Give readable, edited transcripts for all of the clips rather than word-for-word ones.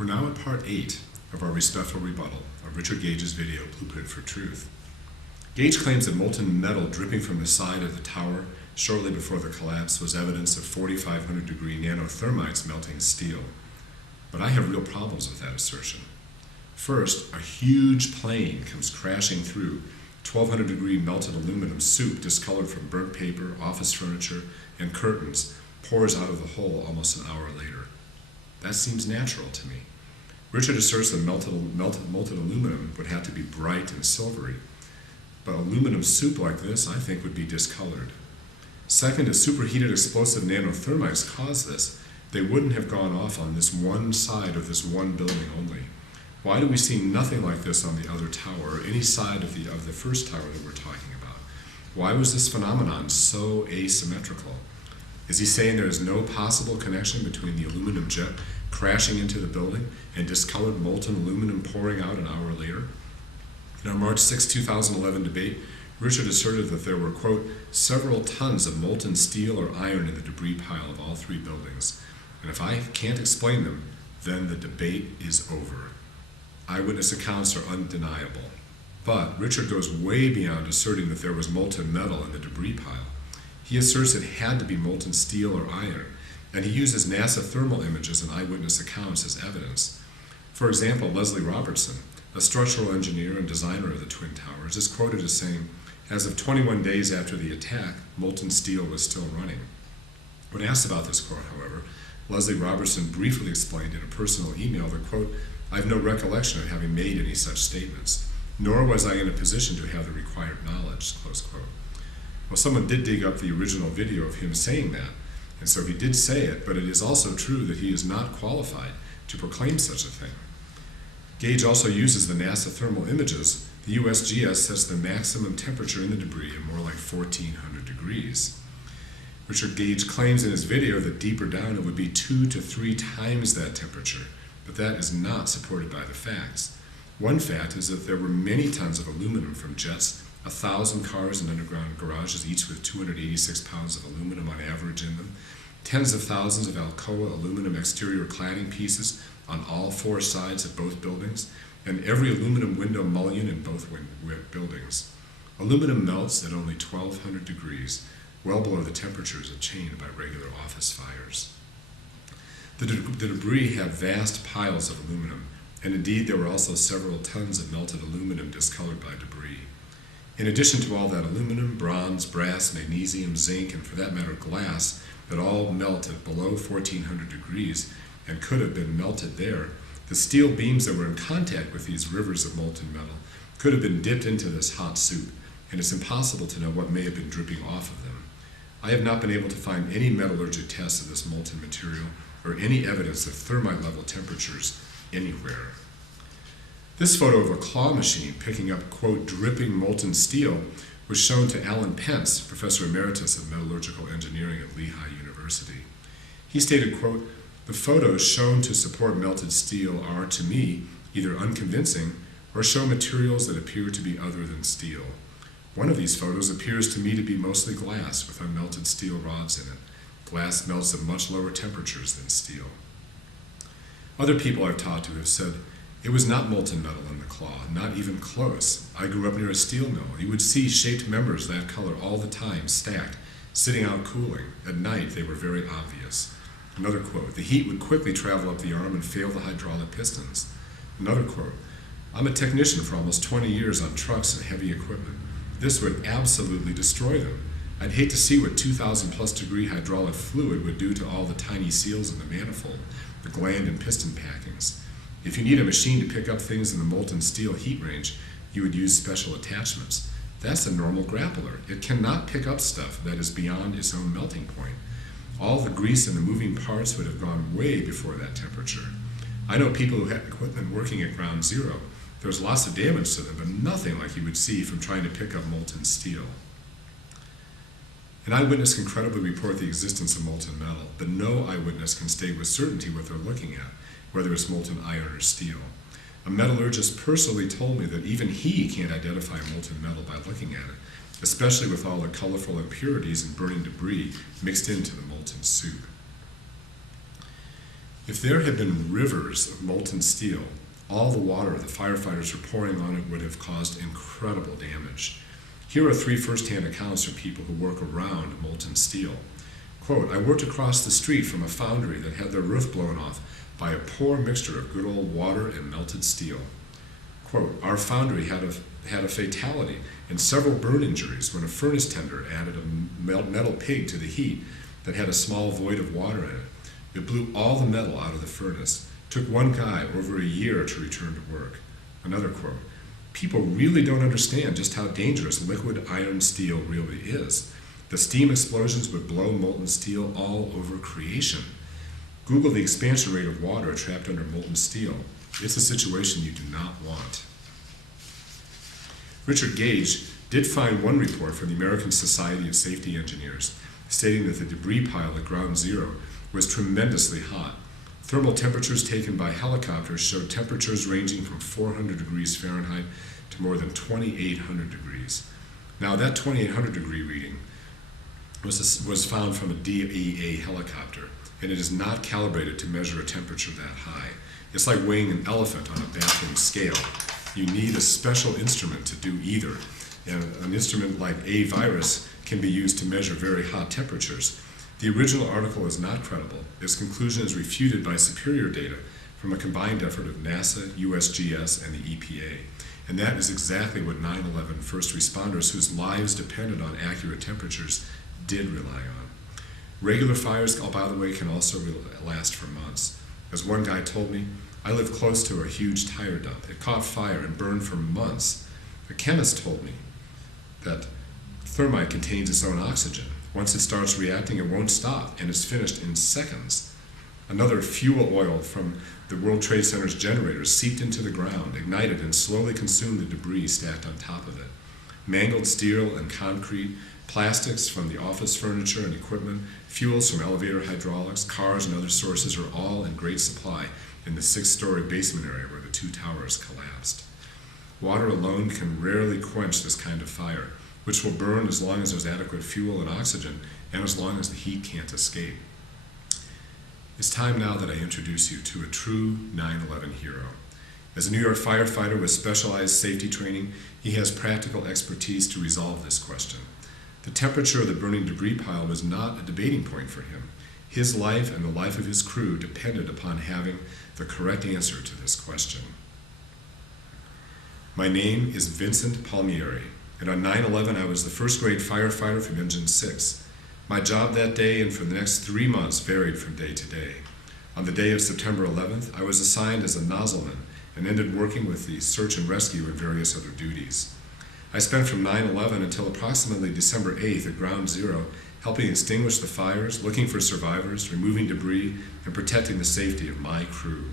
We're now at part 8 of our respectful rebuttal of Richard Gage's video, Blueprint for Truth. Gage claims that molten metal dripping from the side of the tower shortly before the collapse was evidence of 4,500 degree nanothermites melting steel. But I have real problems with that assertion. First, a huge plane comes crashing through 1,200 degree melted aluminum soup discolored from burnt paper, office furniture, and curtains pours out of the hole almost an hour later. That seems natural to me. Richard asserts that molten aluminum would have to be bright and silvery, but aluminum soup like this I think would be discolored. Second, if superheated explosive nanothermites caused this, they wouldn't have gone off on this one side of this one building only. Why do we see nothing like this on the other tower or any side of the first tower that we're talking about? Why was this phenomenon so asymmetrical? Is he saying there is no possible connection between the aluminum jet crashing into the building and discolored molten aluminum pouring out an hour later? In our March 6, 2011 debate, Richard asserted that there were, quote, several tons of molten steel or iron in the debris pile of all three buildings. And if I can't explain them, then the debate is over. Eyewitness accounts are undeniable. But Richard goes way beyond asserting that there was molten metal in the debris pile. He asserts it had to be molten steel or iron, and he uses NASA thermal images and eyewitness accounts as evidence. For example, Leslie Robertson, a structural engineer and designer of the Twin Towers, is quoted as saying, as of 21 days after the attack, molten steel was still running. When asked about this quote, however, Leslie Robertson briefly explained in a personal email that, quote, I have no recollection of having made any such statements, nor was I in a position to have the required knowledge, close quote. Well, someone did dig up the original video of him saying that, and so he did say it, but it is also true that he is not qualified to proclaim such a thing. Gage also uses the NASA thermal images. The USGS sets the maximum temperature in the debris at more like 1,400 degrees. Richard Gage claims in his video that deeper down it would be 2 to 3 times that temperature, but that is not supported by the facts. One fact is that there were many tons of aluminum from jets, 1,000 cars in underground garages, each with 286 pounds of aluminum on average in them, tens of thousands of Alcoa aluminum exterior cladding pieces on all 4 sides of both buildings, and every aluminum window mullion in both buildings. Aluminum melts at only 1,200 degrees, well below the temperatures attained by regular office fires. The debris had vast piles of aluminum, and indeed there were also several tons of melted aluminum discolored by debris. In addition to all that aluminum, bronze, brass, magnesium, zinc, and for that matter glass that all melt at below 1,400 degrees and could have been melted there, the steel beams that were in contact with these rivers of molten metal could have been dipped into this hot soup, and it's impossible to know what may have been dripping off of them. I have not been able to find any metallurgic tests of this molten material or any evidence of thermite level temperatures anywhere. This photo of a claw machine picking up, quote, dripping molten steel was shown to Alan Pence, Professor Emeritus of Metallurgical Engineering at Lehigh University. He stated, quote, the photos shown to support melted steel are, to me, either unconvincing or show materials that appear to be other than steel. One of these photos appears to me to be mostly glass with unmelted steel rods in it. Glass melts at much lower temperatures than steel. Other people I've talked to have said, it was not molten metal in the claw, not even close. I grew up near a steel mill. You would see shaped members that color all the time, stacked, sitting out cooling. At night, they were very obvious. Another quote, the heat would quickly travel up the arm and fail the hydraulic pistons. Another quote, I'm a technician for almost 20 years on trucks and heavy equipment. This would absolutely destroy them. I'd hate to see what 2,000 plus degree hydraulic fluid would do to all the tiny seals in the manifold, the gland and piston packings. If you need a machine to pick up things in the molten steel heat range, you would use special attachments. That's a normal grappler. It cannot pick up stuff that is beyond its own melting point. All the grease and the moving parts would have gone way before that temperature. I know people who had equipment working at ground zero. There was lots of damage to them, but nothing like you would see from trying to pick up molten steel. An eyewitness can credibly report the existence of molten metal, but no eyewitness can state with certainty what they're looking at, whether it's molten iron or steel. A metallurgist personally told me that even he can't identify molten metal by looking at it, especially with all the colorful impurities and burning debris mixed into the molten soup. If there had been rivers of molten steel, all the water the firefighters were pouring on it would have caused incredible damage. Here are 3 first-hand accounts from people who work around molten steel. Quote, "I worked across the street from a foundry that had their roof blown off by a poor mixture of good old water and melted steel." Quote, "Our foundry had a fatality and several burn injuries when a furnace tender added a metal pig to the heat that had a small void of water in it. It blew all the metal out of the furnace. Took one guy over a year to return to work." Another quote, "People really don't understand just how dangerous liquid iron steel really is. The steam explosions would blow molten steel all over creation. Google the expansion rate of water trapped under molten steel. It's a situation you do not want." Richard Gage did find one report from the American Society of Safety Engineers stating that the debris pile at Ground Zero was tremendously hot. Thermal temperatures taken by helicopters showed temperatures ranging from 400 degrees Fahrenheit to more than 2,800 degrees. Now, that 2,800 degree reading was found from a DEA helicopter, and it is not calibrated to measure a temperature that high. It's like weighing an elephant on a bathroom scale. You need a special instrument to do either. And an instrument like a virus can be used to measure very hot temperatures. The original article is not credible. Its conclusion is refuted by superior data from a combined effort of NASA, USGS, and the EPA. And that is exactly what 9/11 first responders whose lives depended on accurate temperatures did rely on. Regular fires, oh, by the way, can also last for months. As one guy told me, "I live close to a huge tire dump. It caught fire and burned for months." A chemist told me that thermite contains its own oxygen. Once it starts reacting, it won't stop, and it's finished in seconds. Another, fuel oil from the World Trade Center's generators seeped into the ground, ignited, and slowly consumed the debris stacked on top of it. Mangled steel and concrete, plastics from the office furniture and equipment, fuels from elevator hydraulics, cars, and other sources are all in great supply in the 6-story basement area where the 2 towers collapsed. Water alone can rarely quench this kind of fire, which will burn as long as there's adequate fuel and oxygen, and as long as the heat can't escape. It's time now that I introduce you to a true 9/11 hero. As a New York firefighter with specialized safety training, he has practical expertise to resolve this question. The temperature of the burning debris pile was not a debating point for him. His life and the life of his crew depended upon having the correct answer to this question. My name is Vincent Palmieri, and on 9/11 I was the first grade firefighter from Engine 6. My job that day and for the next 3 months varied from day to day. On the day of September 11th, I was assigned as a nozzleman and ended working with the search and rescue and various other duties. I spent from 9/11 until approximately December 8th at Ground Zero, helping extinguish the fires, looking for survivors, removing debris, and protecting the safety of my crew.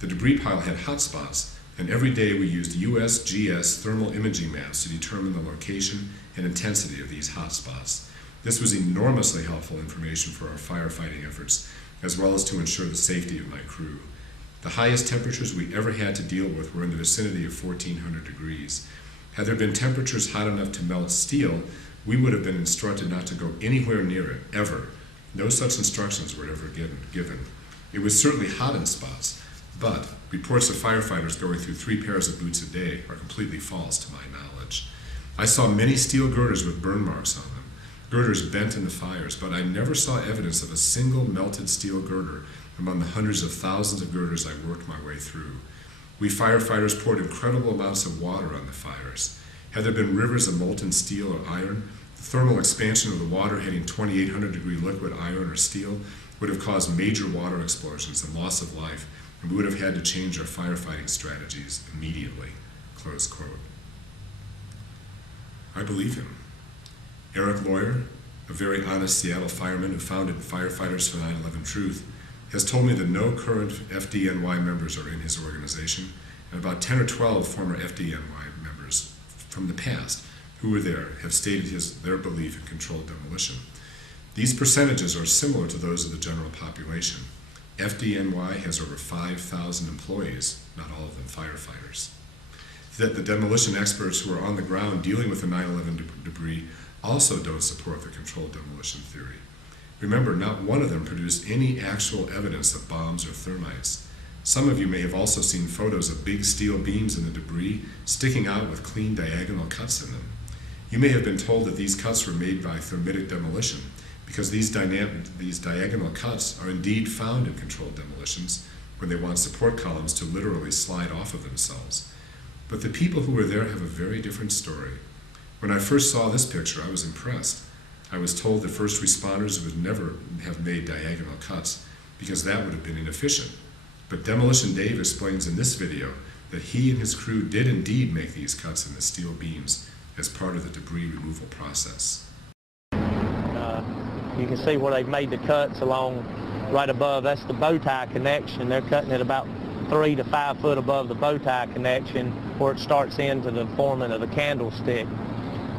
The debris pile had hot spots, and every day we used USGS thermal imaging maps to determine the location and intensity of these hot spots. This was enormously helpful information for our firefighting efforts, as well as to ensure the safety of my crew. The highest temperatures we ever had to deal with were in the vicinity of 1,400 degrees. Had there been temperatures hot enough to melt steel, we would have been instructed not to go anywhere near it, ever. No such instructions were ever given. It was certainly hot in spots, but reports of firefighters going through 3 pairs of boots a day are completely false to my knowledge. I saw many steel girders with burn marks on them, girders bent in the fires, but I never saw evidence of a single melted steel girder among the hundreds of thousands of girders I worked my way through. We firefighters poured incredible amounts of water on the fires. Had there been rivers of molten steel or iron, the thermal expansion of the water hitting 2,800 degree liquid iron or steel would have caused major water explosions and loss of life, and we would have had to change our firefighting strategies immediately." Close quote. I believe him. Eric Lawyer, a very honest Seattle fireman who founded Firefighters for 9/11 Truth, has told me that no current FDNY members are in his organization, and about 10 or 12 former FDNY members from the past who were there have stated their belief in controlled demolition. These percentages are similar to those of the general population. FDNY has over 5,000 employees, not all of them firefighters. That the demolition experts who are on the ground dealing with the 9/11 debris also don't support the controlled demolition theory. Remember, not one of them produced any actual evidence of bombs or thermites. Some of you may have also seen photos of big steel beams in the debris sticking out with clean diagonal cuts in them. You may have been told that these cuts were made by thermitic demolition, because these diagonal cuts are indeed found in controlled demolitions when they want support columns to literally slide off of themselves. But the people who were there have a very different story. When I first saw this picture, I was impressed. I was told that first responders would never have made diagonal cuts because that would have been inefficient. But Demolition Dave explains in this video that he and his crew did indeed make these cuts in the steel beams as part of the debris removal process. You can see where they've made the cuts along right above. That's the bow tie connection. They're cutting it about 3 to 5 foot above the bow tie connection where it starts into the forming of the candlestick.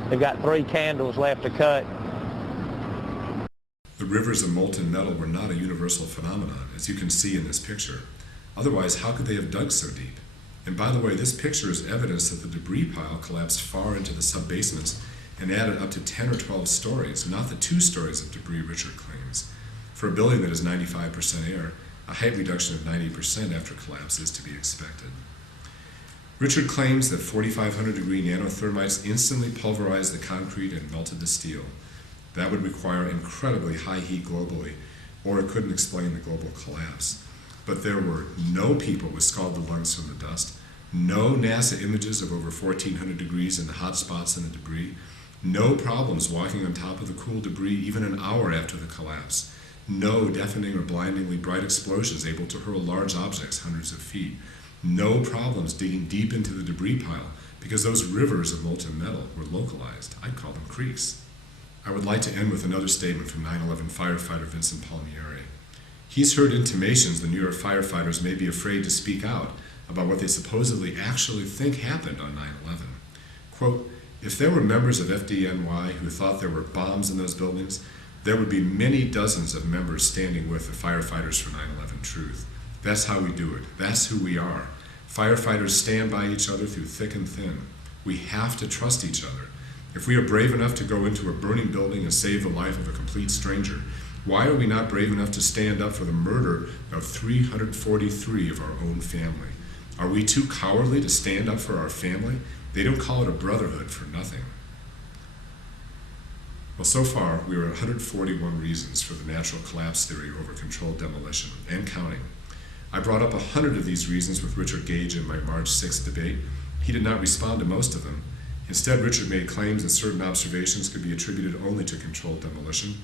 They've got 3 candles left to cut. The rivers of molten metal were not a universal phenomenon, as you can see in this picture. Otherwise, how could they have dug so deep? And by the way, this picture is evidence that the debris pile collapsed far into the sub-basements and added up to 10 or 12 stories, not the 2 stories of debris Richard claims. For a building that is 95% air, a height reduction of 90% after collapse is to be expected. Richard claims that 4,500 degree nanothermites instantly pulverized the concrete and melted the steel. That would require incredibly high heat globally, or it couldn't explain the global collapse. But there were no people with scalded lungs from the dust, no NASA images of over 1,400 degrees in the hot spots in the debris, no problems walking on top of the cool debris even an hour after the collapse, no deafening or blindingly bright explosions able to hurl large objects hundreds of feet, no problems digging deep into the debris pile because those rivers of molten metal were localized. I'd call them creeks. I would like to end with another statement from 9/11 firefighter Vincent Palmieri. He's heard intimations the New York firefighters may be afraid to speak out about what they supposedly actually think happened on 9/11. Quote, "If there were members of FDNY who thought there were bombs in those buildings, there would be many dozens of members standing with the firefighters for 9/11 truth. That's how we do it. That's who we are. Firefighters stand by each other through thick and thin. We have to trust each other. If we are brave enough to go into a burning building and save the life of a complete stranger, why are we not brave enough to stand up for the murder of 343 of our own family? Are we too cowardly to stand up for our family? They don't call it a brotherhood for nothing." Well, so far, we are at 141 reasons for the natural collapse theory over controlled demolition, and counting. I brought up 100 of these reasons with Richard Gage in my March 6th debate. He did not respond to most of them. Instead, Richard made claims that certain observations could be attributed only to controlled demolition,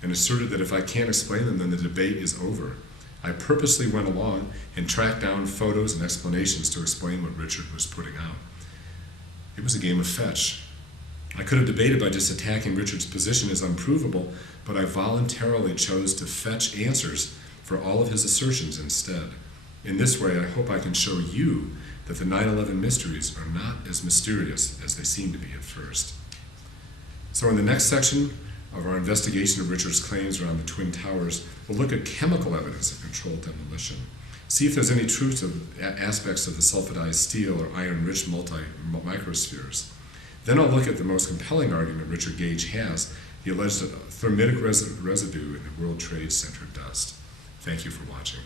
and asserted that if I can't explain them, then the debate is over. I purposely went along and tracked down photos and explanations to explain what Richard was putting out. It was a game of fetch. I could have debated by just attacking Richard's position as unprovable, but I voluntarily chose to fetch answers for all of his assertions instead. In this way, I hope I can show you that the 9/11 mysteries are not as mysterious as they seem to be at first. So in the next section of our investigation of Richard's claims around the Twin Towers, we'll look at chemical evidence of controlled demolition. See if there's any truth to aspects of the sulfidized steel or iron-rich microspheres. Then I'll look at the most compelling argument Richard Gage has, the alleged thermitic residue in the World Trade Center dust. Thank you for watching.